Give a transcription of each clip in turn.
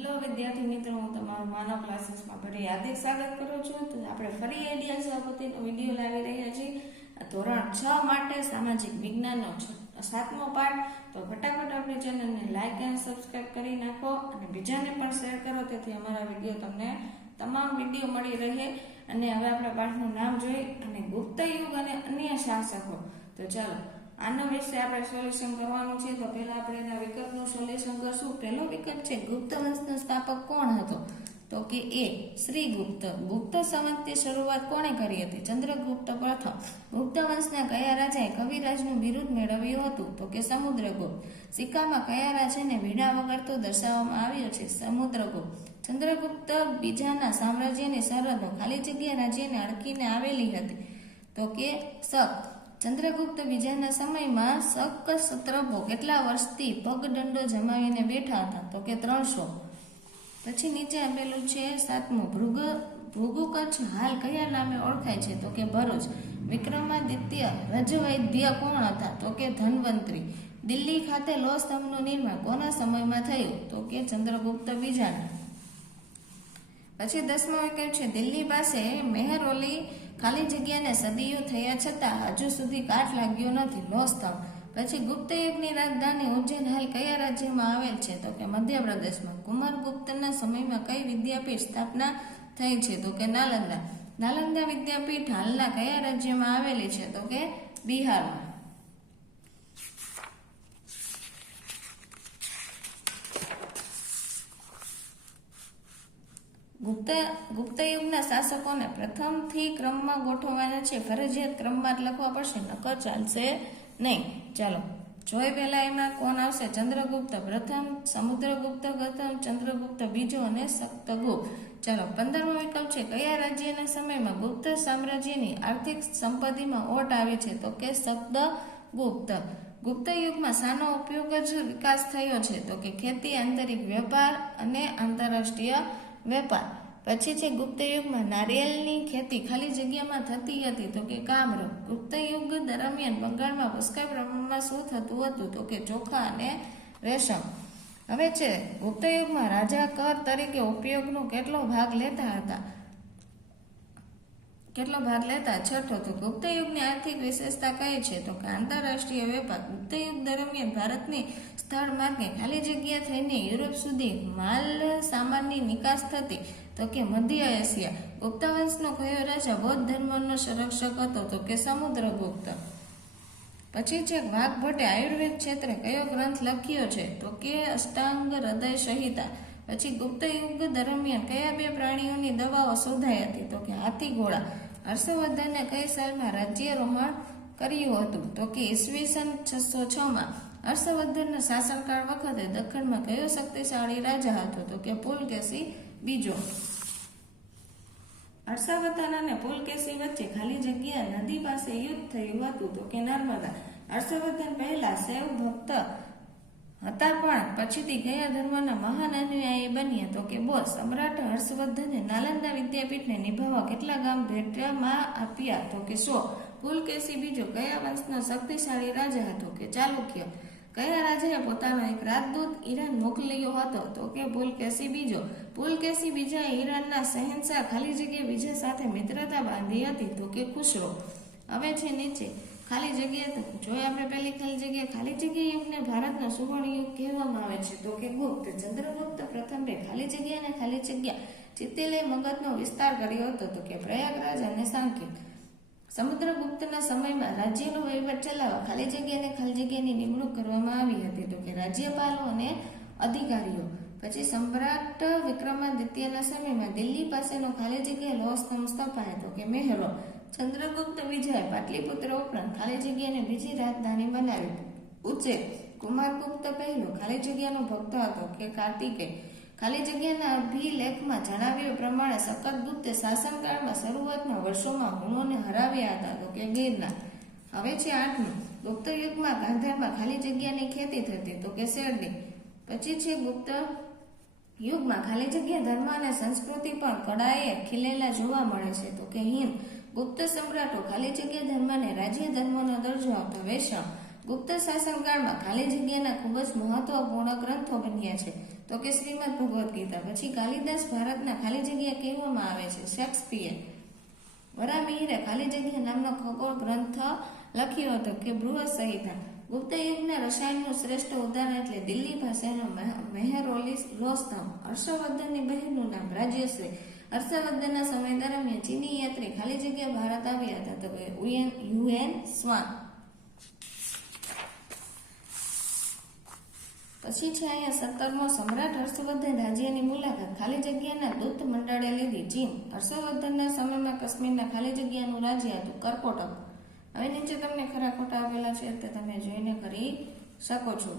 Hello વિદ્યાર્થી મિત્રો, હું તમારું માનવ ક્લાસીસમાં ફરી હાર્દિક સ્વાગત કરું છું. તો આપણે ફરી આઈડિયા બાબતેનો વીડિયો લાવી રહ્યા છીએ. ધોરણ છ માટે સામાજિક વિજ્ઞાનનો સાતમો પાઠ. તો ફટાફટ આપણી ચેનલને લાઇક અને સબસ્ક્રાઇબ કરી નાખો અને બીજાને પણ શેર કરો, તેથી અમારા વીડિયો તમને તમામ વીડિયો મળી રહે. અને હવે આપણે પાઠનું નામ જોઈ અને ગુપ્ત યુગ અને અન્ય શાસકો. તો ચાલો આના વિશે આપણે સોલ્યુશન કરવાનું છે. તો પહેલા આપણે એના વિકલ્પનું સોલ્યુશન કરશું. પહેલો વિકલ્પ છે, ગુપ્ત વંશનો સ્થાપક કોણ હતો? તો કે એ, શ્રીગુપ્ત. ગુપ્ત સંવંતની શરૂઆત કોણે કરી હતી? ચંદ્રગુપ્ત પ્રથમ. ગુપ્ત વંશના કયા રાજાએ કવિરાજનું બિરુદ મેળવ્યું હતું? તો કે સમુદ્રગુપ્ત. સિક્કામાં કયા રાજાને વીણા વગાડતો દર્શાવવામાં આવ્યો છે? સમુદ્રગુપ્ત. ચંદ્રગુપ્ત બીજાના સામ્રાજ્યની સરહદો ખાલી જગ્યા રાજ્યને અડકીને આવેલી હતી. તો કે શક. ચંદ્રગુપ્ત બીજાના સમયમાં શક સત્રભો કેટલા વર્ષથી પગદંડો જમાવીને બેઠા હતા, તો કે ત્રણસો. પછી નીચે આપેલું છે સાતમું, ભૃગ ભૃગુ કચ્છ હાલ કયા નામે ઓળખાય છે? તો કે ભરૂચ. વિક્રમાદિત્ય રજવૈદ્ય કોણ હતા? તો કે ધન્વંતરી. દિલ્હી ખાતે લો સ્તંભનું નિર્માણ કોના સમયમાં થયું? તો કે ચંદ્રગુપ્ત બીજાના પછી દસમો વિકેટ છે, દિલ્હી પાસે મેહરોલી ખાલી જગ્યાને સદીઓ થયા છતાં હજુ સુધી કાટ લાગ્યો નથી લો સ્તંભ પછી ગુપ્ત યુગની રાજધાની ઉજ્જૈન હાલ કયા રાજ્યમાં આવેલ છે? તો કે મધ્યપ્રદેશમાં. કુમારગુપ્તના સમયમાં કઈ વિદ્યાપીઠ સ્થાપના થઈ છે? તો કે નાલંદા. નાલંદા વિદ્યાપીઠ હાલના કયા રાજ્યમાં આવેલી છે? તો કે બિહારમાં. ગુપ્ત ગુપ્ત યુગના શાસકોને પ્રથમથી ક્રમમાં ગોઠવવાના છે. ફરજિયાત ક્રમમાં જ લખવા પડશે, નકર ચાલશે નહીં. ચાલો, જોઈ પહેલા એમાં કોણ આવશે? ચંદ્રગુપ્ત પ્રથમ, સમુદ્રગુપ્ત પ્રથમ, ચંદ્રગુપ્ત બીજો અને સપ્તગુપ્ત. ચાલો, પંદરમો વિકલ્પ છે, કયા રાજ્યના સમયમાં ગુપ્ત સામ્રાજ્યની આર્થિક સંપત્તિમાં ઓટ આવી છે? તો કે સપ્તગુપ્ત. ગુપ્ત યુગમાં શાનો ઉપયોગ જ વિકાસ થયો છે. તો કે ખેતી, આંતરિક વેપાર અને આંતરરાષ્ટ્રીય વેપાર. પછી છે ગુપ્ત યુગમાં નારિયેળની ખેતી ખાલી જગ્યામાં થતી હતી તો કે કામરો ગુપ્ત યુગ દરમિયાન બંગાળમાં પુષ્કળ પ્રમાણમાં શું થતું હતું તો કે ચોખા અને રેશમ. હવે છે, ગુપ્ત યુગમાં રાજા કર તરીકે ઉપયોગનો કેટલો ભાગ લેતા હતા? કેટલો ભાગ લેતા છઠ્ઠો તો ગુપ્ત યુગની આર્થિક વિશેષતા કઈ છે. તો કે આંતરરાષ્ટ્રીય વેપાર ગુપ્ત યુગ દરમિયાન ભારતની સ્થળ માર્ગે ખાલી જગ્યા થઈને યુરોપ સુધી માલ સામાનની નિકાસ થતી. તો કે મધ્ય એશિયા ગુપ્ત વંશનો કયો રાજા બૌદ્ધ ધર્મનો સંરક્ષક હતો? તો કે સમુદ્રગુપ્ત પછી છે વાઘ ભટ્ટે આયુર્વેદ ક્ષેત્રે કયો ગ્રંથ લખ્યો છે? તો કે અષ્ટાંગ હૃદય સંહિતા. પછી ગુપ્ત યુગ દરમિયાન કયા બે પ્રાણીઓની દવાઓ શોધાઈ હતી? તો કે હાથી ઘોડા. હર્ષવર્ધને કઈ સાલમાં રાજ્યારોહણ કર્યું હતું. તો કે ઈસવીસન છસો છ માં હર્ષવર્ધનના શાસનકાળ વખતે દખણમાં કયો શક્તિશાળી રાજા હતો? તો કે પુલકેશી બીજો. હર્ષવર્ધન અને પુલકેશી વચ્ચે ખાલી જગ્યા નદી પાસે યુદ્ધ થયું હતું. તો કે નર્મદા. હર્ષવર્ધન પહેલા શૈવ ભક્ત હતા પણ પછીથી ગયા ધર્મના મહાન અનુયાયી બન્યા. તો કે, બોસ, સમ્રાટ હર્ષવર્ધને નાલંદા વિદ્યાપીઠને નિભાવવા કેટલા ગામ ભેટમાં આપ્યા? તો કે સો પુલકેશી બીજો કયા વંશનો શક્તિશાળી રાજા હતો? કે, ચાલુક્ય. કયા રાજાએ પોતાનો એક રાજદૂત ઈરાન મોકલ્યો હતો? તો કે, પુલકેશી બીજો. પુલકેશી બીજાએ ઈરાનના શહેનશાહ ખાલી જગ્યા બીજા સાથે મિત્રતા બાંધી હતી. તો કે, ખુશરો. હવે છે નીચે. ખાલી જગ્યા જોઈએ આપણે પહેલી ખાલી જગ્યા ખાલી જગ્યા યુગને ભારતનો સુવર્ણ યુગ કહેવામાં આવે છે, તો કે ગુપ્ત, ચંદ્રગુપ્ત પ્રથમે ખાલી જગ્યા અને ખાલી જગ્યા ચિત્તેલે મગધનો વિસ્તાર કર્યો હતો, તો કે પ્રયાગરાજ અને સાંકેત. સમુદ્રગુપ્તના સમયમાં રાજ્યનો વહીવટ ચલાવવા ખાલી જગ્યા અને ખાલી જગ્યાની નિમણૂક કરવામાં આવી હતી, તો કે રાજ્યપાલો અને અધિકારીઓ. પછી સમ્રાટ વિક્રમાદિત્યના સમયમાં દિલ્હી પાસેનો ખાલી જગ્યા સ્તંભ સ્થપાયો તો કે મહેરો. ચંદ્રગુપ્ત વિજય, પાટલીપુત્ર ઉપરાંત ખાલી જગ્યાને બીજી રાજધાની બનાવી. ઉચ્ચેર કુમારગુપ્ત પહેલો ખાલી જગ્યાનો ભક્ત હતો કે કાર્તિકે. ખાલી જગ્યાના અભિલેખમાં જણાવ્યું પ્રમાણે સકતગુપ્તે શાસનકાળમાં શરૂઆતના વર્ષોમાં હુણોને હરાવ્યા હતા તો કે ગીરના હવે છે આઠમું. ગુપ્ત યુગમાં ગાંધારમાં ખાલી જગ્યાની ખેતી થતી તો કે શેરડી. પછી છે ગુપ્ત યુગમાં ખાલી જગ્યા ધર્મ અને સંસ્કૃતિ પણ કળાએ ખીલેલા જોવા મળે છે તો કે હિન્દ ગુપ્ત સમ્રાટો ખાલી જગ્યા ધર્મને, રાજ્ય ધર્મનો દરજ્જો આપતા વૈષ્ણવ ગુપ્ત શાસનકાળમાં ખાલી જગ્યાના ખૂબ જ મહત્વપૂર્ણ ગ્રંથો બન્યા છે. તો કે શ્રીમદ ભગવદ્ ગીતા, પછી કાલિદાસ ભારતના ખાલી જગ્યા કહેવામાં આવે છે, શેક્સપિયર. વરામિહિરે ખાલી જગ્યા નામનો ખગોળ ગ્રંથ લખ્યો હતો કે બૃહદ સંહિતા ગુપ્ત યુગના રસાયણનું શ્રેષ્ઠ ઉદાહરણ એટલે દિલ્હી ભાષાનો મેહરોલી રોસ્તમ. હર્ષવર્ધનની બહેનનું નામ રાજ્યશ્રી. હર્ષવર્ધનના સમય દરમિયાન ચીની યાત્રી ખાલી જગ્યા ભારત આવ્યા હતા તો કે યુએન સ્વાન. પછી છે અહીંયા સત્તરમો સમ્રાટ હર્ષવર્ધન રાજ્યની મુલાકાત. ખાલી જગ્યાના દૂત મંડળે લીધી ચીન. હર્ષવર્ધનના સમયમાં કાશ્મીરના ખાલી જગ્યાનું રાજ્ય હતું કરકોટક. હવે નીચે તમને ખરા ખોટા આવેલા છે તે તમે જોઈને કરી શકો છો.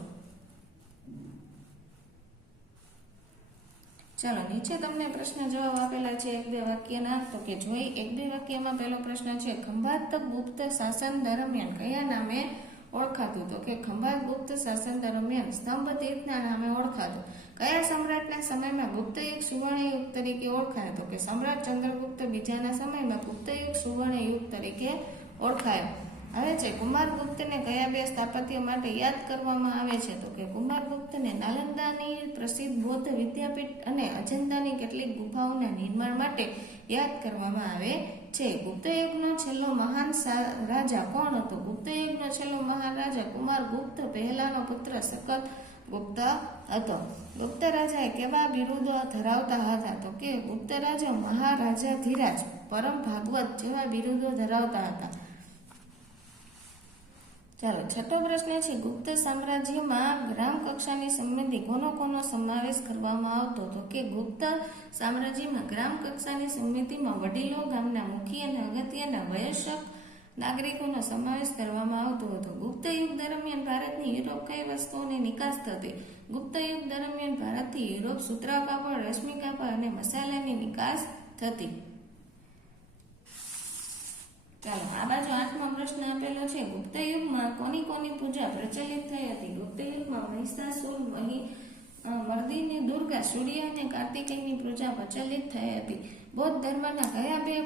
ચાલો, નીચે તમને પ્રશ્ન જવાબ આપેલા છે એક બે વાક્યના, તો કે જોઈ, એક બે વાક્યમાં પહેલો પ્રશ્ન છે, ખંભાત ગુપ્ત શાસન દરમિયાન કયા નામે ઓળખાતું? તો કે ખંભાત ગુપ્ત શાસન દરમિયાન સ્તંભ તીર્થના નામે ઓળખાતું. કયા સમ્રાટના સમયમાં ગુપ્ત યુગ સુવર્ણ યુગ તરીકે ઓળખાય? તો કે સમ્રાટ ચંદ્રગુપ્ત બીજાના સમયમાં ગુપ્ત યુગ સુવર્ણ યુગ તરીકે ઓળખાયો. હવે છે કુમારગુપ્તને કયા બે સ્થાપત્ય માટે યાદ કરવામાં આવે છે, તો કે કુમારગુપ્તને નાલંદાની પ્રસિદ્ધ બૌદ્ધ વિદ્યાપીઠ અને અજંતાની કેટલીક ગુફાઓના નિર્માણ માટે યાદ કરવામાં આવે છે. ગુપ્ત યુગનો છેલ્લો મહાન રાજા કોણ હતો? ગુપ્ત યુગનો છેલ્લો મહાન રાજા કુમારગુપ્ત પહેલાનો પુત્ર સકત ગુપ્ત હતો. ગુપ્ત રાજાએ કેવા બિરુદો ધરાવતા હતા? તો કે ગુપ્ત રાજા મહારાજા ધીરાજ, પરમ ભાગવત જેવા બિરુદો ધરાવતા હતા. ચાલો, છઠ્ઠો પ્રશ્ન છે, ગુપ્ત સામ્રાજ્યમાં ગ્રામ કક્ષાની સંબંધી કોનો કોનો સમાવેશ કરવામાં આવતો હતો? કે ગુપ્ત સામ્રાજ્યમાં ગ્રામ કક્ષાની સમિતિમાં વડીલો, ગામના મુખી અને અગત્યના વયસ્ક નાગરિકોનો સમાવેશ કરવામાં આવતો હતો. ગુપ્ત યુગ દરમિયાન ભારતની યુરોપ કઈ વસ્તુઓની નિકાસ થતી? ગુપ્ત યુગ દરમિયાન ભારતથી યુરોપ સુતરા કાપડ રેશમી કાપડ અને મસાલાની નિકાસ થતી? ચાલો, આ બાજુ આઠમો પ્રશ્ન આપેલો છે. ગુપ્ત યુગમાં કોની કોની પૂજા પ્રચલિત થઈ હતી? ગુપ્ત યુગમાં મહિષાસુર મહી મર્દિની દુર્ગા, સૂર્ય અને કાર્તિકેયની પૂજા પ્રચલિત થઈ હતી. બૌદ્ધ ધર્મના કયા બે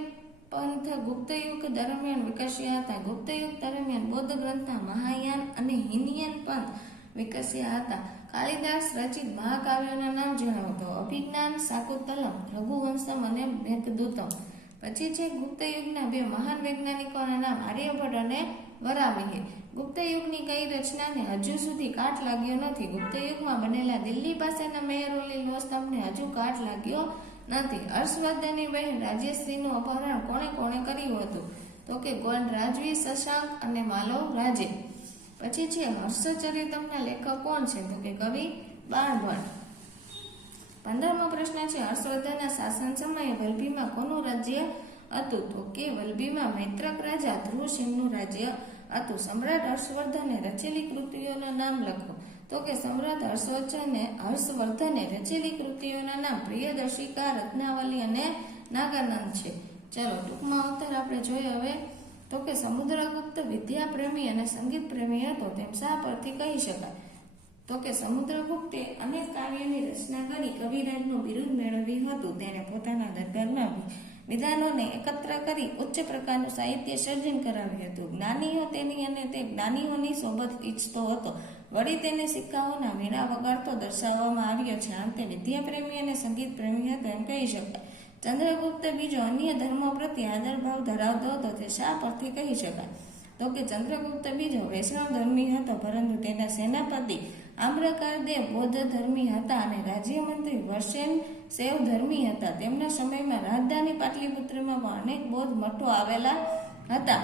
પંથ ગુપ્ત યુગ દરમિયાન વિકસ્યા હતા? ગુપ્ત યુગ દરમિયાન બૌદ્ધ ગ્રંથના મહાયાન અને હિનયાન પંથ વિકસ્યા હતા. કાલિદાસ રચિત મહાકાવ્યોના નામ જણાવો તો, અભિજ્ઞાન સાકુતલમ રઘુવંશમ અને મેઘદૂતમ. પછી છે ગુપ્ત યુગના બે મહાન વૈજ્ઞાનિકોના નામ આર્યભટ્ટ અને વરામિહિર. ગુપ્ત યુગની કઈ રચનાને હજુ સુધી કાટ લાગ્યો નથી. ગુપ્ત યુગમાં બનેલા દિલ્હી પાસેના મેયરોલી લો સ્તંભને હજુ કાટ લાગ્યો નથી. હર્ષવર્ધનની બહેન રાજ્યશ્રીનું અપહરણ કોણે કોણે કર્યું હતું? તો કે ગોંડ રાજવી, શશાંક અને માલવ રાજે. પછી છે હર્ષચરિતમના લેખક કોણ છે? તો કે કવિ બાણભટ્ટ પંદરમો પ્રશ્ન છે હર્ષવર્ધનના શાસન સમયે વલભીમાં કોનું રાજ્ય હતું? તો કે વલભીમાં મૈત્રક રાજા ધ્રુવસિંહનું રાજ્ય હતું. સમ્રાટ હર્ષવર્ધને રચેલી કૃતિઓના નામ લખો. તો કે સમ્રાટ હર્ષવર્ધને હર્ષવર્ધને રચેલી કૃતિઓના નામ પ્રિયદર્શિકા, રત્નાવલી અને નાગાનંદ છે. ચાલો, ટૂંકમાં ઉત્તર આપણે જોઈએ હવે. તો કે સમુદ્રગુપ્ત વિદ્યા પ્રેમી અને સંગીત પ્રેમી હતો. તેમ શા પરથી કહી શકાય? તો કે સમુદ્રગુપ્તે અનેક કાવ્યની રચના કરી કવિરાજનું બિરુદ મેળવ્યું હતું. તેણે પોતાના દરબારમાં વિધાનોને એકત્ર કરી ઉચ્ચ પ્રકારનું સાહિત્ય સર્જન કરાવ્યું હતું. જ્ઞાનીઓ તેની અને તે જ્ઞાનીઓની સોબત ઈચ્છતો હતો. વળી તેને સિક્કાઓના વીણા વગાડતો દર્શાવવામાં આવ્યો છે આમ તે વિદ્યાપ્રેમી અને સંગીત પ્રેમી હતો એમ કહી શકાય. ચંદ્રગુપ્ત બીજો અન્ય ધર્મો પ્રત્યે આદરભાવ ધરાવતો હતો, તે શા પરથી કહી શકાય? તો કે ચંદ્રગુપ્ત બીજો વૈષ્ણવ ધર્મી હતો, પરંતુ તેના સેનાપતિ આમ્રકારદેવ બૌદ્ધ ધર્મી હતા અને રાજ્યમંત્રી વર્ષેન શૈવ ધર્મી હતા. તેમના સમયમાં રાજધાની પાટલીપુત્રમાં પણ અનેક બૌદ્ધ મઠો આવેલા હતા.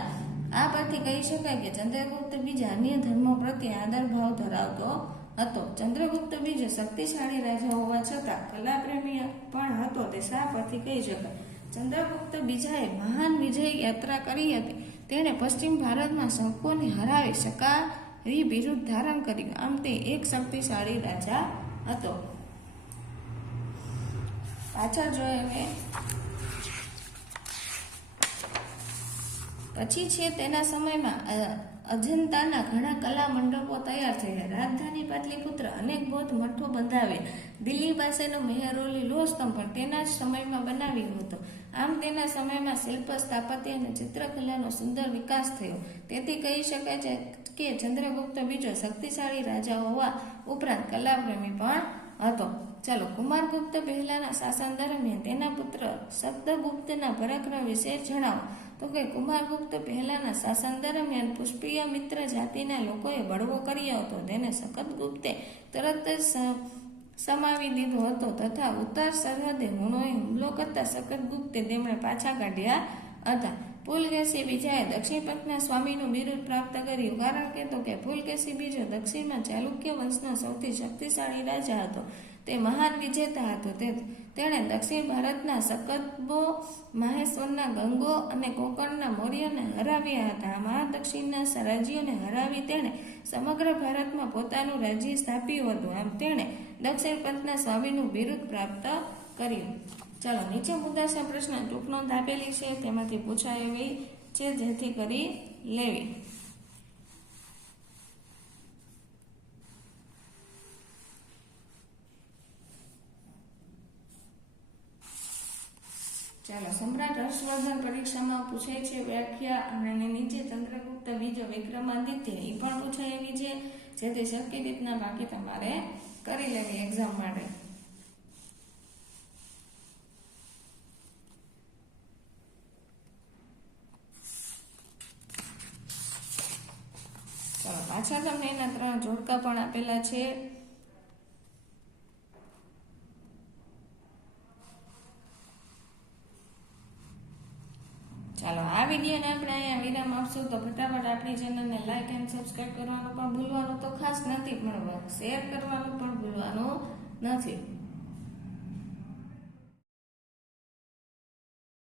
આ પરથી કહી શકાય કે ચંદ્રગુપ્ત બીજા અન્ય ધર્મો પ્રત્યે આદરભાવ ધરાવતો હતો. ચંદ્રગુપ્ત બીજો શક્તિશાળી રાજા હોવા છતાં કલાપ્રેમી પણ હતો, તે શા પરથી કહી શકાય? ચંદ્રગુપ્ત બીજાએ મહાન વિજય યાત્રા કરી હતી. તેણે પશ્ચિમ ભારતમાં શંકોને હરાવી શકારી બિરુદ ધારણ કર્યું. આમ તે એક શક્તિશાળી રાજા હતો. પાછળ જોઈએ પછી છે તેના સમયમાં અજંતાના ઘણા કલા મંડપો તૈયાર થયા. રાજધાની પાટલીપુત્ર અનેક બૌદ્ધ મઠો બંધાવ્યા. દિલ્હી પાસેનો મેહરોલી લોહ સ્તંભ પણ તેના જ સમયમાં બનાવ્યો હતો. આમ તેના સમયમાં શિલ્પ સ્થાપત્ય અને ચિત્રકલાનો સુંદર વિકાસ થયો. તેથી કહી શકાય છે કે ચંદ્રગુપ્ત બીજો શક્તિશાળી રાજા હોવા ઉપરાંત કલાપ્રેમી પણ હતો. ચાલો, કુમારગુપ્ત પહેલાના શાસન દરમિયાન તેના પુત્ર શબ્દગુપ્તના પરાક્રમ વિશે જણાવો. તો કે કુમારગુપ્ત પહેલાના શાસન દરમિયાન પુષ્પીય મિત્ર જાતિના લોકોએ બળવો કર્યો હતો. તેને શકતગુપ્તે તરત જ સમાવી દીધો હતો તથા ઉત્તર સરહદે હુણોએ હુમલો કરતા શકતગુપ્તે તેમણે પાછા કાઢ્યા હતા. પુલકેશી બીજાએ દક્ષિણ પથના સ્વામીનું બિરુદ પ્રાપ્ત કર્યું કારણ કે તો કે પુલકેશી બીજો દક્ષિણમાં ચાલુક્ય વંશનો સૌથી શક્તિશાળી રાજા હતો. તે મહાન વિજેતા હતો. તે તેણે દક્ષિણ ભારતના શકતબો માહેશ્વરના ગંગો અને કોંકણના મૌર્યને હરાવ્યા હતા. મહાદક્ષિણના રાજ્યોને હરાવી તેણે સમગ્ર ભારતમાં પોતાનું રાજ્ય સ્થાપ્યું હતું. આમ તેણે દક્ષિણ પંથના સ્વામીનું બિરુદ પ્રાપ્ત કર્યું. ચાલો, નીચે મુદ્દાસર પ્રશ્ન ટૂંકનોંધ આપેલી છે. તેમાંથી પૂછાય એવી છે જેથી કરી લેવી. ચાલો સમ્રાટ હર્ષવર્ધન પરીક્ષામાં પૂછાય છે, વ્યાખ્યા અને નીચે ચંદ્રગુપ્ત, બીજો વિક્રમાદિત્ય. એ પણ પૂછાય એવી છે જેથી શક્ય રીતના બાકી તમારે કરી લેવી એક્ઝામ માટે. પાછા તમને એના ત્રણ જોડકા પણ આપેલા છે. ચાલો, આ વિડીયોને આપણે અહીંયા વિરામ આપશું. તો ફટાફટ આપણી ચેનલને લાઈક એન્ડ સબસ્ક્રાઈબ કરવાનું પણ ભૂલવાનું તો ખાસ નથી, પણ શેર કરવાનું પણ ભૂલવાનું નથી.